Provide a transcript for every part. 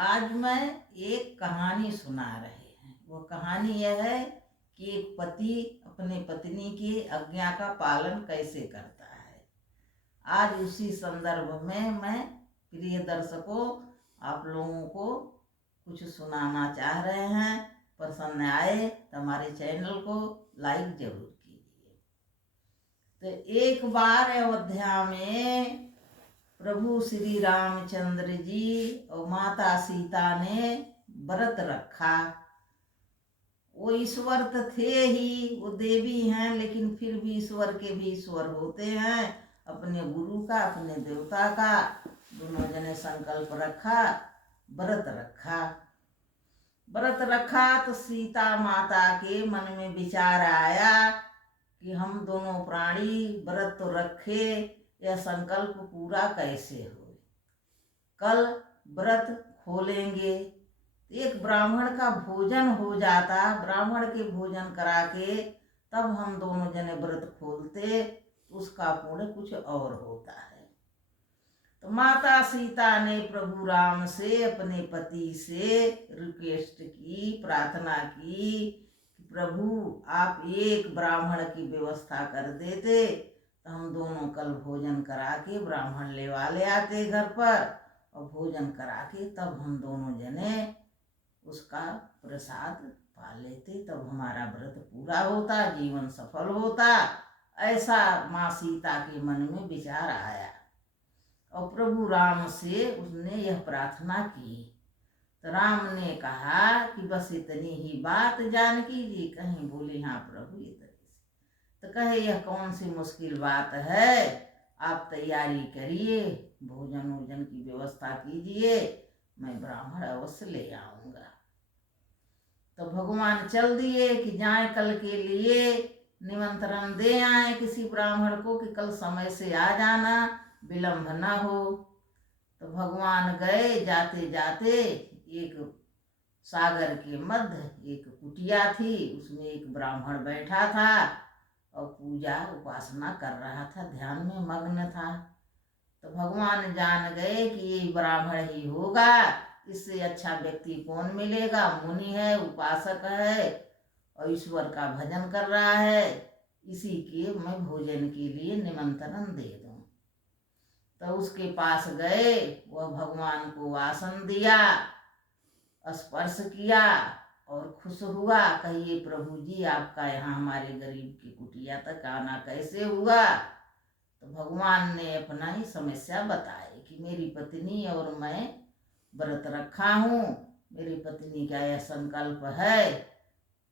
आज मैं एक कहानी सुना रहे हैं। वो कहानी यह है कि एक पति अपने पत्नी की आज्ञा का पालन कैसे करता है। आज उसी संदर्भ में मैं प्रिय दर्शकों आप लोगों को कुछ सुनाना चाह रहे हैं। पसंद आए तो हमारे चैनल को लाइक जरूर कीजिए। तो एक बार अयोध्या में प्रभु श्री रामचंद्र जी और माता सीता ने व्रत रखा। वो ईश्वर तो थे ही, वो देवी हैं, लेकिन फिर भी ईश्वर के भी ईश्वर होते हैं। अपने गुरु का, अपने देवता का दोनों जने संकल्प रखा, व्रत रखा। व्रत रखा तो सीता माता के मन में विचार आया कि हम दोनों प्राणी व्रत तो रखे, यह संकल्प पूरा कैसे हो। कल व्रत खोलेंगे, एक ब्राह्मण का भोजन हो जाता, ब्राह्मण के भोजन करा के तब हम दोनों जने व्रत खोलते, उसका पुण्य कुछ और होता है। तो माता सीता ने प्रभु राम से, अपने पति से रिक्वेस्ट की, प्रार्थना की, प्रभु आप एक ब्राह्मण की व्यवस्था कर देते तो हम दोनों कल भोजन करा के ब्राह्मण ले वाले आते घर पर और भोजन करा के तब हम दोनों जने उसका प्रसाद पा लेते, तब हमारा व्रत पूरा होता, जीवन सफल होता। ऐसा माँ सीता के मन में विचार आया और प्रभु राम से उसने यह प्रार्थना की। तो राम ने कहा कि बस इतनी ही बात जानकी जी। कहीं बोले हाँ प्रभु इतनी सी। तो कहे यह कौन सी मुश्किल बात है, आप तैयारी करिए, भोजन वोजन की व्यवस्था कीजिए, मैं ब्राह्मण अवश्य ले आऊंगा। तो भगवान चल दिए कि जाए कल के लिए निमंत्रण दे आए किसी ब्राह्मण को कि कल समय से आ जाना, विलंब न हो। तो भगवान गए, जाते जाते एक सागर के मध्य एक कुटिया थी, उसमें एक ब्राह्मण बैठा था और पूजा उपासना कर रहा था, ध्यान में मग्न था। तो भगवान जान गए कि ये ब्राह्मण ही होगा, इससे अच्छा व्यक्ति कौन मिलेगा। मुनि है, उपासक है और ईश्वर का भजन कर रहा है, इसी के मैं भोजन के लिए निमंत्रण दे दूं। तो उसके पास गए, वह भगवान को आसन दिया, स्पर्श किया और खुश हुआ। कहिए प्रभु जी आपका यहाँ हमारे गरीब की कुटिया तक आना कैसे हुआ। तो भगवान ने अपना ही समस्या बताई कि मेरी पत्नी और मैं व्रत रखा हूँ, मेरी पत्नी का यह संकल्प है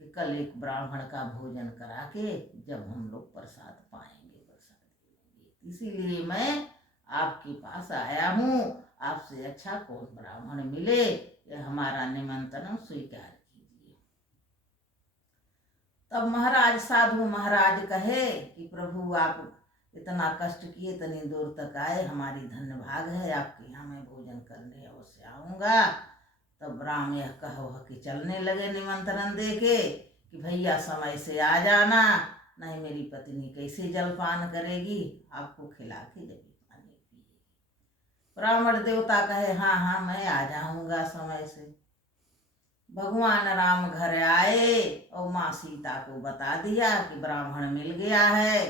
कि कल एक ब्राह्मण का भोजन करा के जब हम लोग प्रसाद पाएंगे, प्रसाद देंगे, इसीलिए मैं आपके पास आया हूँ। आपसे अच्छा कौन ब्राह्मण मिले, यह हमारा निमंत्रण स्वीकार कीजिए। तब महाराज साधु महाराज कहे कि प्रभु आप इतना कष्ट किए, इतनी दूर तक आए, हमारी धन्य भाग है, आपके यहाँ मैं भोजन करने अवश्य आऊँगा। तब राम यह कहो कि चलने लगे निमंत्रण दे के कि भैया समय से आ जाना, नहीं मेरी पत्नी कैसे जलपान करेगी, आपको खिला के जब पानी पिएगी। ब्राह्मण देवता कहे हाँ हाँ मैं आ जाऊँगा समय से। भगवान राम घर आए और माँ सीता को बता दिया कि ब्राह्मण मिल गया है,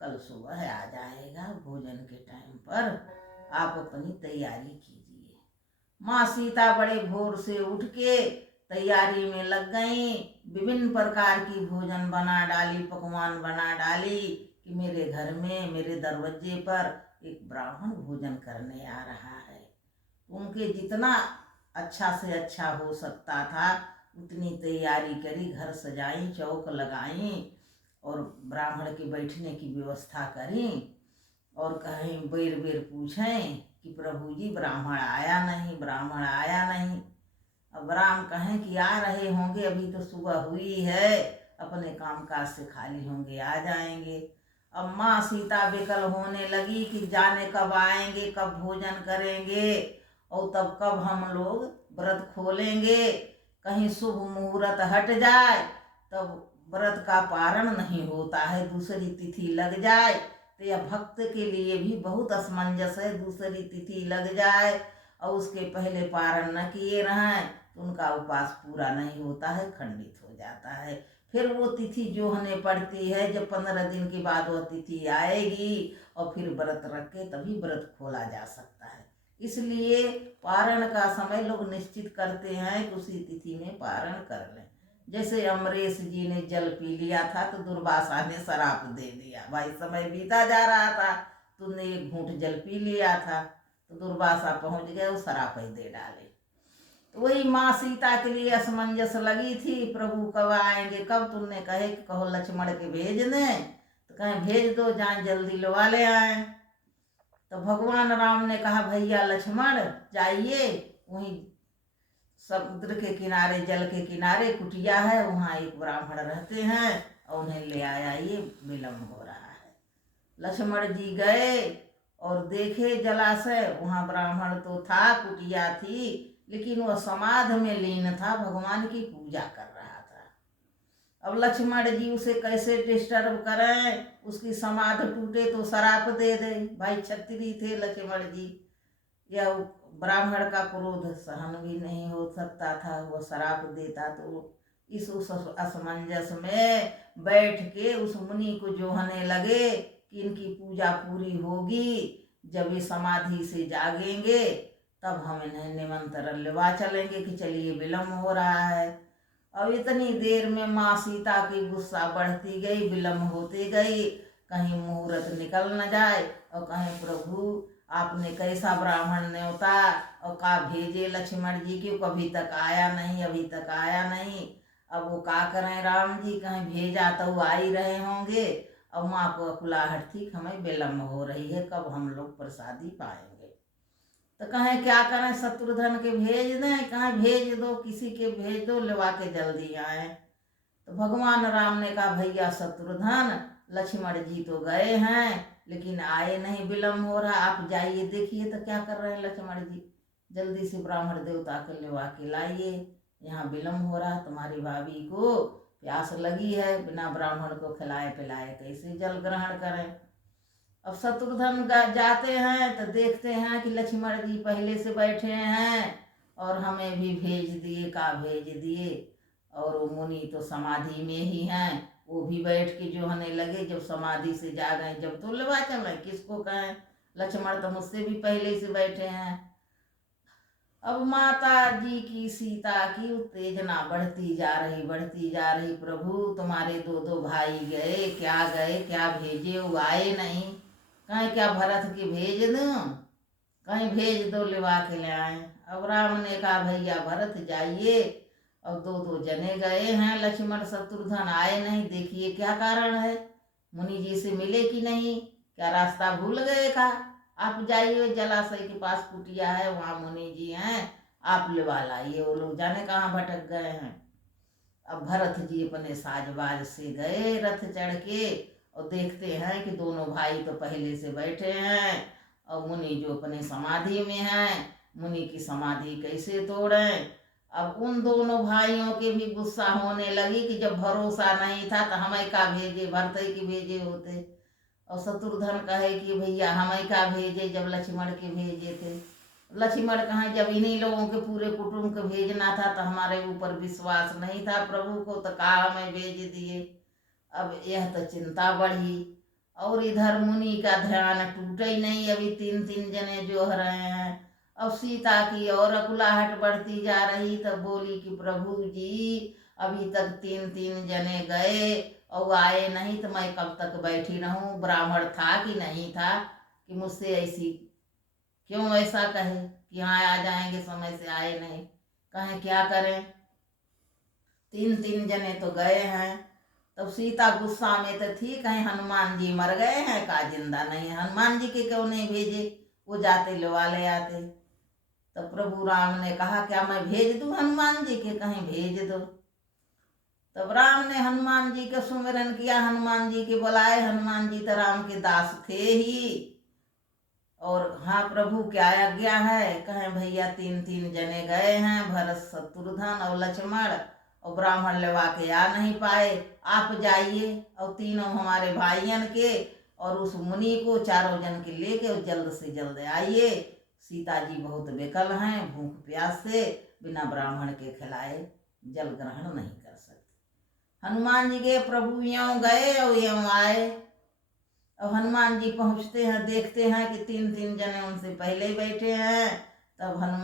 कल सुबह आ जाएगा भोजन के टाइम पर, आप अपनी तैयारी कीजिए। माँ सीता बड़े भोर से उठ के तैयारी में लग गई, विभिन्न प्रकार की भोजन बना डाली, पकवान बना डाली कि मेरे घर में, मेरे दरवाजे पर एक ब्राह्मण भोजन करने आ रहा है। उनके जितना अच्छा से अच्छा हो सकता था उतनी तैयारी करी, घर सजाई, चौक लगाई और ब्राह्मण के बैठने की व्यवस्था करी। और कहीं बेर बेर पूछें कि प्रभु जी ब्राह्मण आया नहीं, ब्राह्मण आया नहीं। अब राम कहें कि आ रहे होंगे, अभी तो सुबह हुई है, अपने काम काज से खाली होंगे, आ जाएंगे। अब माँ सीता विकल होने लगी कि जाने कब आएंगे, कब भोजन करेंगे और तब कब हम लोग व्रत खोलेंगे। कहीं शुभ मुहूर्त हट जाए तब व्रत का पारण नहीं होता है, दूसरी तिथि लग जाए तो यह भक्त के लिए भी बहुत असमंजस है, दूसरी तिथि लग जाए और उसके पहले पारण न किए रहें तो उनका उपास पूरा नहीं होता है, खंडित हो जाता है। फिर वो तिथि जो होने पड़ती है, जब 15 दिन के बाद वह तिथि आएगी और फिर व्रत रख के तभी व्रत खोला जा सकता है। इसलिए पारण का समय लोग निश्चित करते हैं कि उसी तिथि में पारण कर लें। जैसे अमरेश जी ने जल पी लिया था तो दुर्वासा ने शराप दे दिया। भाई समय बीता जा रहा था, तुमने एक घूंट जल पी लिया था, तो दुर्वासा पहुंच गए, वो शराप ही दे डाले। तो वही माँ सीता के लिए असमंजस लगी थी, प्रभु कब आएंगे, कब तुमने कहे कि कहो लक्ष्मण के भेज दें, तो कहें भेज दो, जाए जल्दी लवा ले आए। तो भगवान राम ने कहा भैया लक्ष्मण जाइए, वहीं समुद्र के किनारे, जल के किनारे कुटिया है, वहाँ एक ब्राह्मण रहते हैं और उन्हें ले आया, ये विलम्ब हो रहा है। लक्ष्मण जी गए और देखे जलाशय, वहाँ ब्राह्मण तो था, कुटिया थी, लेकिन वह समाधि में लीन था, भगवान की पूजा कर रहा था। अब लक्ष्मण जी उसे कैसे डिस्टर्ब करें, उसकी समाधि टूटे तो शराप दे दे। भाई क्षत्रिय थे लक्ष्मण जी, यह ब्राह्मण का क्रोध सहन भी नहीं हो सकता था, वो शराप देता तो इस उस असमंजस में बैठ के उस मुनि को जोहने लगे कि इनकी पूजा पूरी होगी, जब ये समाधि से जागेंगे तब हम इन्हें निमंत्रण लेवा चलेंगे कि चलिए विलम्ब हो रहा है। अब इतनी देर में माँ सीता की गुस्सा बढ़ती गई, विलम्ब होते गई, कहीं मुहूर्त निकल न जाए और कहीं प्रभु आपने कैसा ब्राह्मण न्योता और का भेजे लक्ष्मण जी के, कभी तक आया नहीं, अभी तक आया नहीं। अब वो का करें राम जी, कहीं भेजा तो वो आ ही रहे होंगे। अब माँ को अकुलाहट थी, हमें विलम्ब हो रही है, कब हम लोग प्रसादी पाएंगे। तो कहें क्या करें, शत्रुघ्न के भेज दें, कहें भेज दो, किसी के भेज दो, लेवा के जल्दी आए। तो भगवान राम ने कहा भैया शत्रुघ्न, लक्ष्मण जी तो गए हैं लेकिन आए नहीं, विलम्ब हो रहा, आप जाइए देखिए तो क्या कर रहे हैं लक्ष्मण जी, जल्दी से ब्राह्मण देवता को लेवा के लाइए, यहाँ विलम्ब हो रहा, तुम्हारी भाभी को प्यास लगी है, बिना ब्राह्मण को खिलाए पिलाए कैसे जल ग्रहण करें। अब शत्रुघ्न जाते हैं तो देखते हैं कि लक्ष्मण जी पहले से बैठे हैं और हमें भी भेज दिए, का भेज दिए, और वो मुनि तो समाधि में ही हैं, वो भी बैठ के जो होने लगे, जब समाधि से जागे जब तो लेवा चले, किसको कहें, लक्ष्मण तो मुझसे भी पहले से बैठे हैं। अब माता जी की सीता की उत्तेजना बढ़ती जा रही, बढ़ती जा रही, प्रभु तुम्हारे दो दो भाई गए, क्या भेजे, वो आए नहीं, कहीं क्या भरत की भेज दूं, कहीं भेज दो लेवा के ले आए। अब राम ने कहा भैया भरत जाइए, अब दो दो जने गए हैं, लक्ष्मण शत्रुघ्न आए नहीं, देखिए क्या कारण है, मुनि जी से मिले कि नहीं, क्या रास्ता भूल गए का, आप जाइए जलाशय के पास कुटिया है, वहाँ मुनि जी हैं, आप लेवा लाइए, वो लोग जाने कहाँ भटक गए हैं। अब भरत जी अपने साजबाज से गए रथ चढ़ के और देखते हैं कि दोनों भाई तो पहले से बैठे हैं और मुनि जो अपने समाधि में हैं, मुनि की समाधि कैसे तोड़ें। अब उन दोनों भाइयों के भी गुस्सा होने लगी कि जब भरोसा नहीं था तो हमें का भेजे, भरत की भेजे होते, और शत्रुघ्न कहे कि भैया हमें का भेजे जब लक्ष्मण के भेजे थे। लक्ष्मण कहें जब इन्हीं लोगों के पूरे कुटुंब को भेजना था तो हमारे ऊपर विश्वास नहीं था प्रभु को, तो कहा हमें भेज दिए। अब यह तो चिंता बढ़ी और इधर मुनि का ध्यान टूटे ही नहीं, अभी तीन तीन जने जो रहे हैं। अब सीता की और अकुलाहट बढ़ती जा रही, तब बोली कि प्रभु जी अभी तक तीन तीन जने गए और आए नहीं, तो मैं कब तक बैठी रहूं, ब्राह्मण था कि नहीं था कि मुझसे ऐसी क्यों ऐसा कहे कि हाँ आ जाएंगे, समय से आए नहीं, कहें क्या करें, तीन तीन जने तो गए हैं। तब सीता गुस्सा में तो थी, कहीं हनुमान जी मर गए हैं का, जिंदा नहीं है, हनुमान जी के क्यों नहीं भेजे, वो जाते लेवा ले आते। तो प्रभु राम ने कहा क्या मैं भेज दूं हनुमान जी के, कहीं भेज दो। तब राम ने हनुमान जी का सुमिरन किया, हनुमान जी के बुलाए, हनुमान जी तो राम के दास थे ही, और हाँ प्रभु क्या आज्ञा है, कहें भैया तीन तीन जने गए हैं, भरत शत्रुघ्न और लक्ष्मण, और ब्राह्मण लेवा के आ नहीं पाए, आप जाइए और तीनों हमारे भाइयन के और उस मुनि को चारों जन के लेके और जल्द से जल्द आइए, सीता जी बहुत बेकल हैं, भूख प्यास से बिना ब्राह्मण के खिलाए जल ग्रहण नहीं कर सकते। हनुमान जी के प्रभु यों गए और यों आए। और हनुमान जी पहुँचते हैं, देखते हैं कि 3 जने उनसे पहले ही बैठे हैं। तब हनुमान